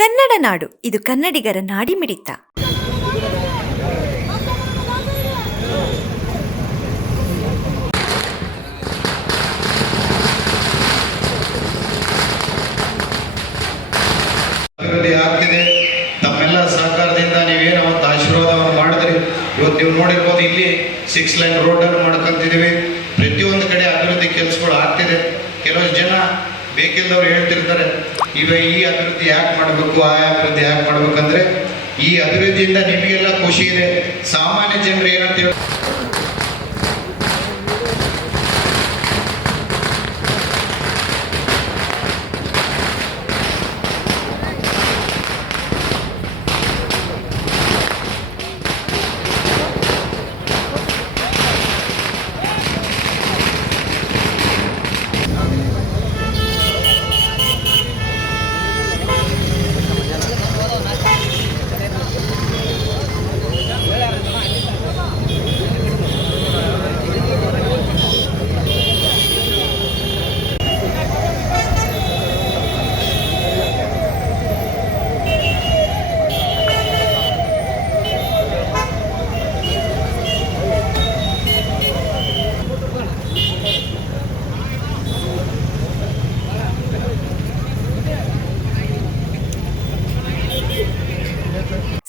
ಕನ್ನಡ ನಾಡು. ಇದು ಕನ್ನಡಿಗರ ನಾಡಿ ಮಿಡಿತ. ಆಗ್ತಿದೆ. ತಮ್ಮೆಲ್ಲ ಸಹಕಾರದಿಂದ ನೀವೇನು ಒಂದು ಆಶೀರ್ವಾದವನ್ನು ಮಾಡಿದ್ರಿ. ಇವತ್ತು ನೀವು ನೋಡಿರ್ಬೋದು ಇಲ್ಲಿ ಸಿಕ್ಸ್ ಲೈನ್ ರೋಡನ್ನು ಮಾಡ್ಕೊಂತಿದ್ದೀವಿ. ಪ್ರತಿಯೊಂದು ಕಡೆ ಅಭಿವೃದ್ಧಿ ಕೆಲಸಗಳು ಆಗ್ತಿದೆ. ಕೆಲವೊಂದು ಜನ ಬೇಕಿಲ್ಲದವ್ರು ಹೇಳ್ತಿರ್ತಾರೆ ಇವ ಈ ಅಭಿವೃದ್ಧಿ ಯಾಕೆ ಮಾಡಬೇಕು, ಆ ಅಭಿವೃದ್ಧಿ ಯಾಕೆ ಮಾಡ್ಬೇಕಂದ್ರೆ ಈ ಅಭಿವೃದ್ಧಿಯಿಂದ ನಿಮಗೆಲ್ಲ ಖುಷಿ ಇದೆ. ಸಾಮಾನ್ಯ ಜನರು ಏನಂತ ಹೇಳಿ